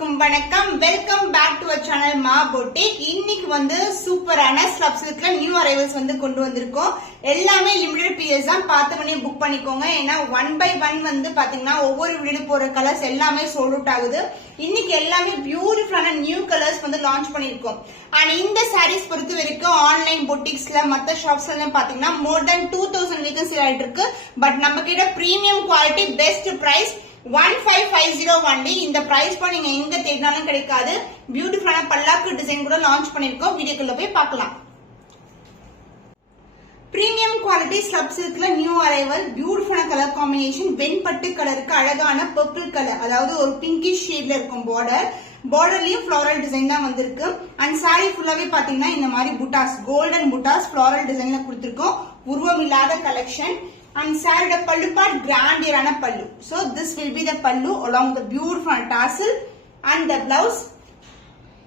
அனைவருக்கும் வணக்கம். Welcome back to our channel Maa boutique. இன்னைக்கு வந்து சூப்பரான ஸ்லப் சில்க்ல நியூ அரைவல்ஸ் வந்து கொண்டு வந்திருக்கோம். எல்லாமே லிமிடெட் பீரியட்ஸ் தான், பார்த்து பண்ணி புக் பண்ணிக்கோங்க. ஏன்னா 1 by 1 வந்து பாத்தீங்கன்னா ஒவ்வொரு வீடு போற கலர்ஸ் எல்லாமே சோல்ட் அவுட் ஆகுது. இன்னைக்கு எல்லாமே பியூட்டிஃபுல்லான நியூ கலர்ஸ் வந்து லான்ச் பண்ணிருக்கோம். அண்ட் இந்த சாரீஸ் பொறுத்த வரைக்கும் ஆன்லைன் பொட்டிக்ஸ்ல மத்த ஷாப்ஸ்ல பாத்தீங்கன்னா மோர் தென் 2000 வேகன்சி ஆயிட்டு இருக்கு. பட் நம்ம கிட்ட premium quality best price 1550 only. இந்த பிரைஸ் பா நீங்க எங்க தேடினாலும் கிடைக்காது. பியூட்டிஃபுல்லான பல்லாக்கு டிசைன் கூட லான்ச் பண்ணிருக்கோம். வீடியோக்குள்ள போய் பார்க்கலாம். பிரீமியம் குவாலிட்டி ஸ்லப் சில்க்ல நியூ அரைவல் பியூட்டிஃபுல்லான கலர் காம்பினேஷன். வெண்பட்டு கலருக்கு அழகான பர்பிள் கலர், அதாவது ஒரு பிங்கிஷ் ஷேட்ல இருக்கும் பார்டர்லயும் ஃபிளாரல் டிசைன் தான் வந்திருக்கு. அண்ட் சாரி ஃபுல்லாவே பாத்தீங்கன்னா இந்த மாதிரி புட்டாஸ், கோல்டன் புட்டாஸ் ஃபிளாரல் டிசைன்ல கொடுத்திருக்கோம். உருவம் இல்லாத collection. And saree pallu part grandier pallu. So this will be the pallu along the beautiful tassel and the blouse.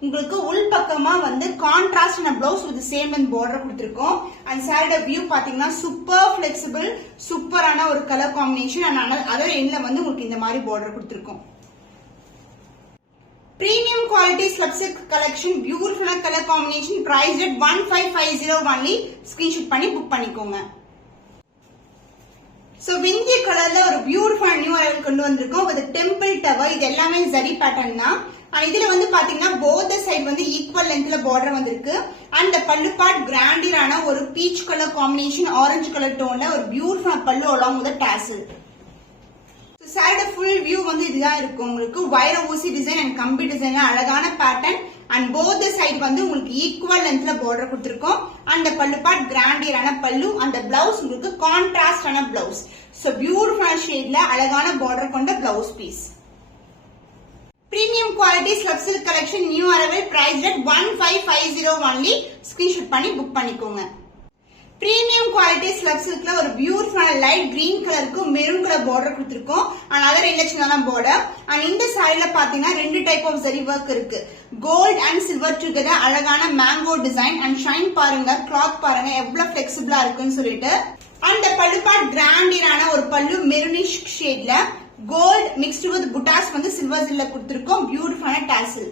உங்களுக்கு உள் பக்கமா வந்து contrast blouse with same and border கொடுத்திருக்கோம். அண்ட் சாரியோட வியூ பாத்தீங்கன்னா சூப்பர் பிளெக்சிபிள், சூப்பரான ஒரு கலர் காம்பினேஷன். அண்ட் அதர் எண்ட்ல வந்து உங்களுக்கு இந்த மாதிரி பார்டர் கொடுத்திருக்கோம். Premium quality slub silk collection, பியூட்டிஃபுல்லான colour combination. Price at 1550 only. Screenshot பண்ணி புக் பண்ணிக்கோங்க. சோ விந்திய கலர்ல ஒரு பியூட்டிஃபுல் நியூ அரைவல் கொண்டு வந்திருக்கோம். With temple tower. இது எல்லாமே ஜரி பேட்டர்ன் தான். இதுல வந்து பாத்தீங்கன்னா போத் சைடு வந்து ஈக்குவல் லென்த்ல பார்டர் வந்திருக்கு. அண்ட் பல்லு பார்ட் கிராண்டியரான ஒரு peach colour combination, orange colour டோன்ல ஒரு beautiful pallu along with tassel. சாரியோட ஃபுல் வியூ வந்து இதுதான் இருக்கும். உங்களுக்கு வைர ஊசி டிசைன் அண்ட் கம்பி டிசைன்ல அழகான பேட்டர்ன். அண்ட் போத் சைடு வந்து உங்களுக்கு ஈக்குவல் லென்த்ல பார்டர் கொடுத்திருக்கோம். அந்த பல்லு பார்ட் கிராண்டியரான பல்லு. அந்த பிளவுஸ் உங்களுக்கு கான்ட்ராஸ்டான பிளவுஸ். சோ பியூட்டிஃபுல் ஷேட்ல அழகான பார்டர் கொண்ட blouse piece. Premium quality slub silk collection new arrival. Price at 1550 only. Screenshot பண்ணி புக் பண்ணிக்கோங்க. பிரீமியம் குவாலிட்டி ஸ்லப் சில்க்ல ஒரு பியூட்டிஃபுல் லைட் கிரீன் கலருக்கு மெரூன் கலர் பார்டர் கொடுத்திருக்கோம். அண்ட் அதர் எங்கச்சினால பார்டர். அண்ட் இந்த சாரில பாத்தீங்கன்னா 2 டைப் ஆஃப் ஜரி ஒர்க் இருக்கு. கோல்ட் அண்ட் சில்வர் டுகெதர் அழகான மேங்கோ டிசைன். அண்ட் ஷைன் பாருங்க, கிளாத் பாருங்க எவ்வளவு பிளெக்சிபிளா இருக்குன்னு சொல்லிட்டு. அந்த பல்லு பார்ட் கிராண்டியரான ஒரு பல்லு மெரூனிஷ் ஷேட்ல கோல்ட் மிக்ஸ்டு வித் புட்டாஸ் வந்து சில்வர் ஜில்ல கொடுத்திருக்கோம். பியூட்டிஃபுல்லான dazzle.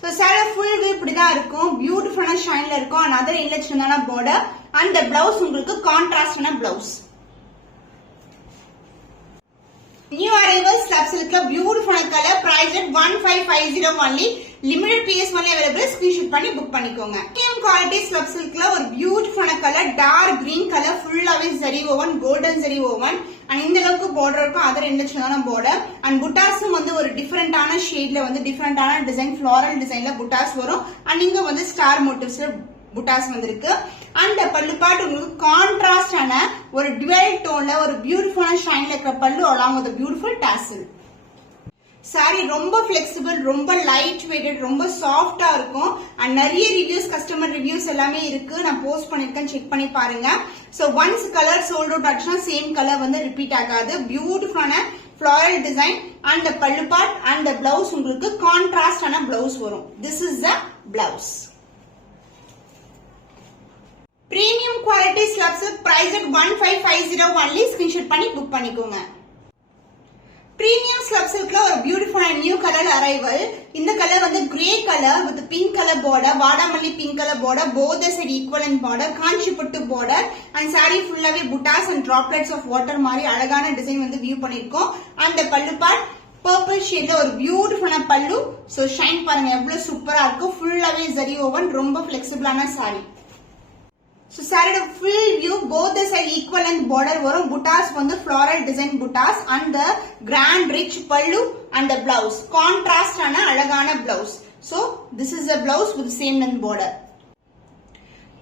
So saree full view இப்படிதான் இருக்கும். பியூட்டிஃபுல்லான ஷைன்ல இருக்கும். and other இல்லச்சனான border. and the blouse உங்களுக்கு கான்ட்ராஸ்டான blouse. நியூ அரைவல் ஸ்லப் சில்க்ல பியூட்டிஃபுல்லான colour. Price at 1550 only. Limited piece only available. Screenshot பண்ணி புக் பண்ணிக்கோங்க. பிரீமியம் குவாலிட்டி ஸ்லப் சில்க்ல ஒரு பியூட்டிஃபுல்லான கலர், டார்க் கிரீன் கலர், ஃபுல்லாவே zari woven, golden zari woven. And இந்த அளவுக்கு பார்டர் இருக்கும். அதர் எந்த பார்டர். அண்ட் புட்டாஸும் வந்து ஒரு டிஃபரெண்டான ஷேட்ல வந்து டிஃபரெண்டான டிசைன், ஃபிளாரல் டிசைன்ல புட்டாஸ் வரும். அண்ட் இங்க வந்து ஸ்டார் மோட்டிவ்ஸ்ல புட்டாஸ் வந்திருக்கு. அந்த பல்லு பாட்டு உங்களுக்கு கான்ட்ராஸ்டான ஒரு டுவெல் டோன்ல ஒரு பியூட்டிஃபுல்லான ஷைன்ல இருக்கிற பல்லு along with beautiful dazzle. Sorry ரொம்ப பிளெக்சிபிள், ரொம்ப லைட் வெயிட்டட், ரொம்ப சாஃப்டா இருக்கும். அண்ட் நிறைய ரிவ்யூஸ், கஸ்டமர் ரிவ்யூஸ் எல்லாமே இருக்கு. நான் போஸ்ட் பண்ணிருக்கேன், செக் பண்ணி பாருங்க. So once colour sold out ஆச்சுன்னா சேம் கலர் வந்து ரிப்பீட் ஆகாது. பியூட்டிஃபுல்லான floral design. And pallu part and blouse உங்களுக்கு கான்ட்ராஸ்டான பிளவுஸ் வரும். This is the blouse. Premium quality slub silk. Price at 1550 only. Screenshot பண்ணி புக் பண்ணிக்கோங்க. பிரீமியம் ஸ்லப் சில்க்ல ஒரு பியூட்டிஃபுல் நியூ கலர் அரைவல். இந்த கலர் வந்து grey colour with pink colour border, வாடாமல்லி pink colour border, both side equivalent border, காஞ்சிபட்டு border. And sorry ஃபுல்லாவே புட்டாஸ் and droplets of water மாதிரி அழகான டிசைன் வந்து வியூ பண்ணிருக்கோம். அந்த பல்லு பார்ட் பர்பிள் ஷேட்ல ஒரு பியூட்டிஃபுல்லான பல்லு. சோ ஷைன் பாருங்க எவ்வளவு சூப்பரா இருக்கு. ஃபுல்லாவே ஜரி ஓவன், ரொம்ப பிளெக்சிபிளான sorry. So saree full view, both the side equal and border வரும். புட்டாஸ் வந்து floral design buttas. and the grand rich pallu and the blouse contrast ஆன அழகான blouse. So this is the blouse with same length border.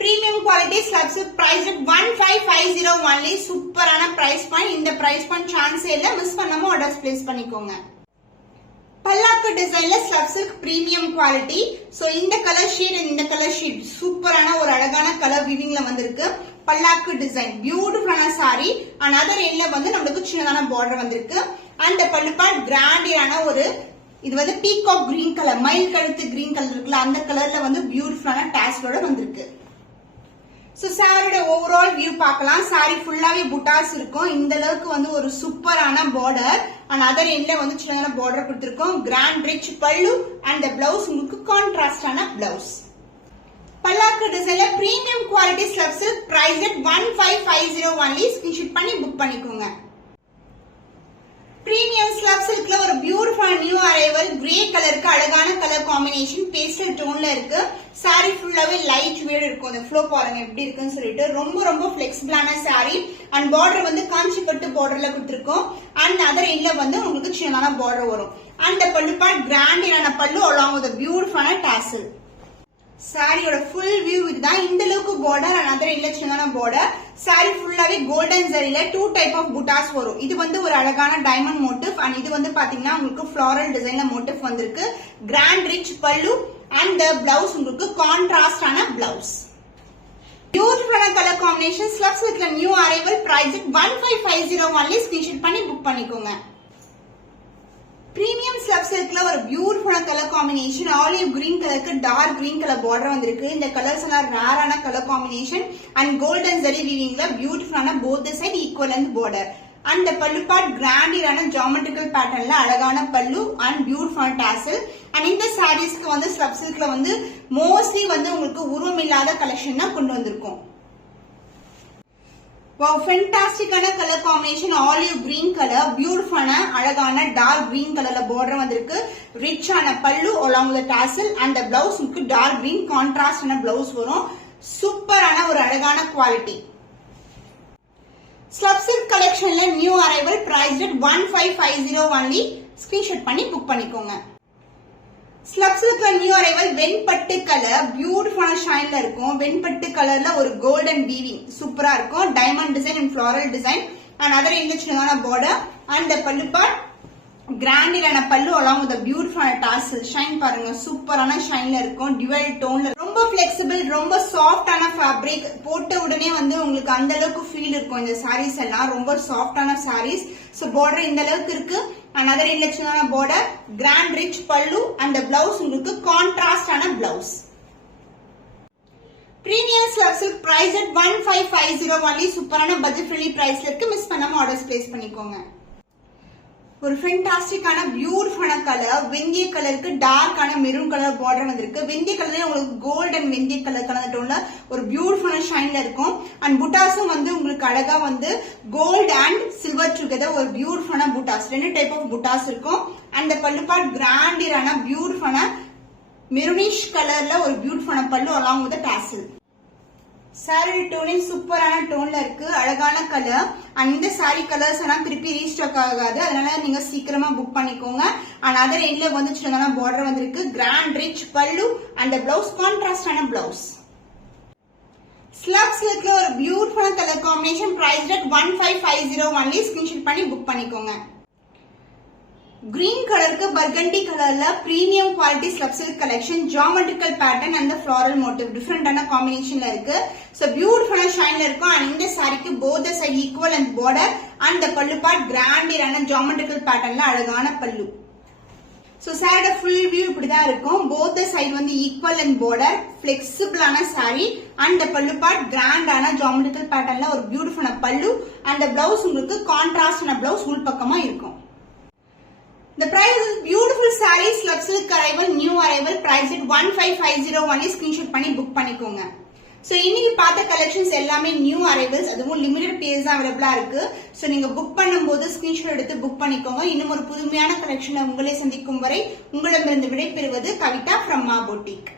Premium quality slab silk. price at 1550 only. சூப்பரான price point. இந்த price point chance இல்ல, miss பண்ணாம orders place பண்ணிக்கோங்க. பல்லாக்கு டிசைன்ல slub silk premium quality. So இந்த colour shade, இந்த colour shade சூப்பரான ஒரு அழகான கலர் வீவிங்ல வந்திருக்கு. பல்லாக்கு டிசைன் பியூட்டிஃபுல்லான சாரி. அண்ட் அதர் எண்ட்ல வந்து நமக்கு சின்னதான பார்டர் வந்திருக்கு. அந்த பல்லு பார்ட் கிராண்டியரான ஒரு, இது வந்து பீகாக் கிரீன் கலர், மயில் கழுத்து கிரீன் கலர் இருக்குல்ல, அந்த கலர்ல வந்து பியூட்டிஃபுல்லான டாஸ்லோட வந்திருக்கு. சோ சாரியோட ஓவரால் வியூ பார்க்கலாம். சாரி ஃபுல்லாவே புட்டாஸ் இருக்கும். இந்த அளவுக்கு வந்து ஒரு சூப்பரான பார்டர் அண்ட் அதர் எண்ட்ல வந்து சின்னதான பார்டர் கொடுத்திருக்கோம். Grand rich pallu and blouse உங்களுக்கு கான்ட்ராஸ்டான பிளவுஸ். பல்லாக்கு டிசைன்ல premium quality slub silk price at 1550 only. Screenshot பண்ணி புக் பண்ணிக்கோங்க. பிரீமியம் ஸ்லப் சில்க்ல ஒரு பியூட்டிஃபுல் நியூ அரைவல் கிரே கலருக்கு அழகான கலர் காம்பினேஷன் பேஸ்டல் டோன்ல இருக்கு. சாரி ஃபுல்லாவே லைட் வெயிட் இருக்கும். அந்த ஃப்ளோ பாருங்க எப்படி இருக்குன்னு சொல்லிட்டு ரொம்ப ரொம்ப ஃபிளெக்சிபிளான சாரி அண்ட் பார்டர் வந்து காஞ்சிப்பட்டு பார்டர்ல கொடுத்திருக்கோம். அண்ட் அதர் எண்ட்ல வந்து உங்களுக்கு சின்னதான பார்டர் வரும். அண்ட் பல்லு பார்ட் கிராண்டான pallu along with a beautiful tassel. சாரியோட ஃபுல் வியூ இதுதான். இந்த அளவுக்கு பார்டர் அண்ட் அதர் எண்ட்ல சின்னதான பார்டர். சாரி ஃபுல்லாவே கோல்டன் ஜரியில 2 டைப் ஆஃப் புட்டாஸ் வரும். இது வந்து ஒரு அழகான டைமண்ட் மோட்டிவ் அண்ட் இது வந்து பாத்தீங்கன்னா உங்களுக்கு ஃபிளாரல் டிசைன்ல மோட்டிவ் வந்திருக்கு. Grand rich pallu and the blouse உங்களுக்கு கான்ட்ராஸ்டான பிளவுஸ். பியூட்டிஃபுல்லான கலர் காம்பினேஷன் ஸ்லப் சில்க்ல new arrival price at 1550 only. Screenshot பண்ணி புக் பண்ணிக்கோங்க. பிரீமியம் ஸ்லப் சில்க்ல ஒரு பியூட்டிஃபுல்லான கலர் காம்பினேஷன் ஆலிவ் கிரீன் கலருக்கு டார்க் கிரீன் கலர் பார்டர் வந்திருக்கு. இந்த கலர்ஸ் எல்லாம் ரேரான colour combination and golden zari வீவிங்ல பியூட்டிஃபுல்லான both side equal length border. And pallu part கிராண்டியரான ஜியோமெட்ரிக்கல் பேட்டர்ன்ல அழகான பல்லு அண்ட் பியூட்டிஃபுல் டாசல். அண்ட் இந்த சாரீஸ்க்கு வந்து ஸ்லப் சில்க்ல வந்து மோஸ்ட்லி வந்து உங்களுக்கு உருவம் இல்லாத கலெக்ஷன் தான் கொண்டு வந்திருக்கும். Wow, ஃபென்டாஸ்டிக்கான colour combination olive green colour பியூட்டிஃபுல்லான அழகான டார்க் கிரீன் கலர்ல பார்டர் வந்திருக்கு. ரிச்சான பல்லு along with the tassel and the blouse உங்களுக்கு டார்க் கிரீன் கான்ட்ராஸ்டான பிளவுஸ் வரும். சூப்பரான ஒரு அழகான குவாலிட்டி. ஸ்லப் சில்க் கலெக்ஷன்ல new arrival price at 1550 only. Screenshot பண்ணி புக் பண்ணிக்கோங்க. ஸ்லப் சில்க்ல நியூ அரைவல் வெண்பட்டு கலர் பியூட்டிஃபுல்லான ஷைன்ல இருக்கும். வெண்பட்டு கலர்ல ஒரு கோல்டன் வீவிங் சூப்பரா இருக்கும். Diamond design and floral design and other எண்ட்ல சின்னதான border and the pallu part கிராண்டியரான பல்லு along with a beautiful tassel. Shine பாருங்க சூப்பரான ஷைன்ல இருக்கும். டியூவல் டோன்ல ரொம்ப ஃபிளெக்சிபிள் ரொம்ப சாஃப்டான ஃபேப்ரிக். போட்ட உடனே வந்து உங்களுக்கு அந்த அளவுக்கு ஃபீல் இருக்கும். இந்த சாரீஸ் எல்லாம் ரொம்ப சாஃப்டான சாரீஸ். சோ பார்டர் இந்த அளவுக்கு இருக்கு. another இன்டெக்ஷனான border grand rich pallu and blouse உங்களுக்கு கான்ட்ராஸ்டான blouse. Premium slub silk price at 1550 only. சூப்பரான பட்ஜெட் ஃப்ரெண்ட்லி பிரைஸ்ல இருக்கு. மிஸ் பண்ணாம ஆர்டர்ஸ் பிளேஸ் பண்ணிக்கோங்க. ஒரு ஃபென்டாஸ்டிக்கான பியூட்டிஃபுல்லான கலர் வெந்தய கலருக்கு டார்க்கான மெரூன் கலர் பார்டர் வந்திருக்கு. வெந்தய கலர்ல உங்களுக்கு கோல்ட் அண்ட் வெந்தய கலர் கலந்த டோன்ல ஒரு பியூட்டிஃபுல்லான ஷைன்ல இருக்கும். அண்ட் புட்டாஸும் வந்து உங்களுக்கு அழகா வந்து கோல்ட் அண்ட் சில்வர் டுகெதர் ஒரு பியூட்டிஃபுல்லான புட்டாஸ். 2 டைப் ஆஃப் புட்டாஸ் இருக்கும். அந்த பல்லு பார்ட் கிராண்டியரான பியூட்டிஃபுல்லான மெரூனிஷ் கலர்ல ஒரு பியூட்டிஃபுல்லான பல்லு along with the tassel. Sorry toning சூப்பரான டோன்ல இருக்கு. அழகான கலர் அண்ட் இந்த சாரி கலர்ஸ் எல்லாம் திருப்பி ரீஸ்டாக் ஆகாது. அதனால நீங்க சீக்கிரமா புக் பண்ணிக்கோங்க. அண்ட் அதர் எண்ட்ல வந்து சின்னதான பார்டர் வந்திருக்கு. Grand rich pallu and blouse கான்ட்ராஸ்டான பிளவுஸ். ஸ்லப் சில்க்ல ஒரு பியூட்டிஃபுல்லான colour combination price at 1550 only. Screenshot பண்ணி புக் பண்ணிக்கோங்க. கிரீன் கலருக்கு பர்கண்டி கலர்ல premium quality slub silk collection geometrical pattern and floral motif டிஃபரெண்டான காம்பினேஷன்ல இருக்கு. சோ பியூட்டிஃபுல்லான ஷைன்ல இருக்கும். அண்ட் இந்த சாரிக்கு both side equal and border and the pallu part கிராண்டியரான ஜியோமெட்ரிக்கல் பேட்டர்ன்ல அழகான பல்லு. சோ சாரியோட ஃபுல் வியூ இப்படிதான் இருக்கும். போத் சைடு வந்து ஈக்குவல் அண்ட் பார்டர் பிளெக்சிபிளான sari and the pallu part கிராண்டான ஜியோமெட்ரிக்கல் பேட்டர்ன்ல ஒரு பியூட்டிஃபுல்லான பல்லு அண்ட் பிளவுஸ் உங்களுக்கு கான்ட்ராஸ்டான பிளவுஸ் உள் பக்கமா இருக்கும். The price is beautiful sarees slab silk arrival new arrival price at 1550 only. screenshot பண்ணி book பண்ணிக்கோங்க. சோ இன்னைக்கு பார்த்த கலெக்ஷன்ஸ் எல்லாமே நியூ அரைவல்ஸ். அதுவும் லிமிடெட் பீஸ் அவைலபிளா இருக்கு. சோ நீங்க புக் பண்ணும்போது ஸ்கிரீன்ஷாட் எடுத்து புக் பண்ணிக்கோங்க. இன்னும் ஒரு புதுமையான கலெக்ஷனை உங்களை சந்திக்கும் வரை உங்களிடமிருந்து விடைபெறுவது கவிதா from Ma Boutique.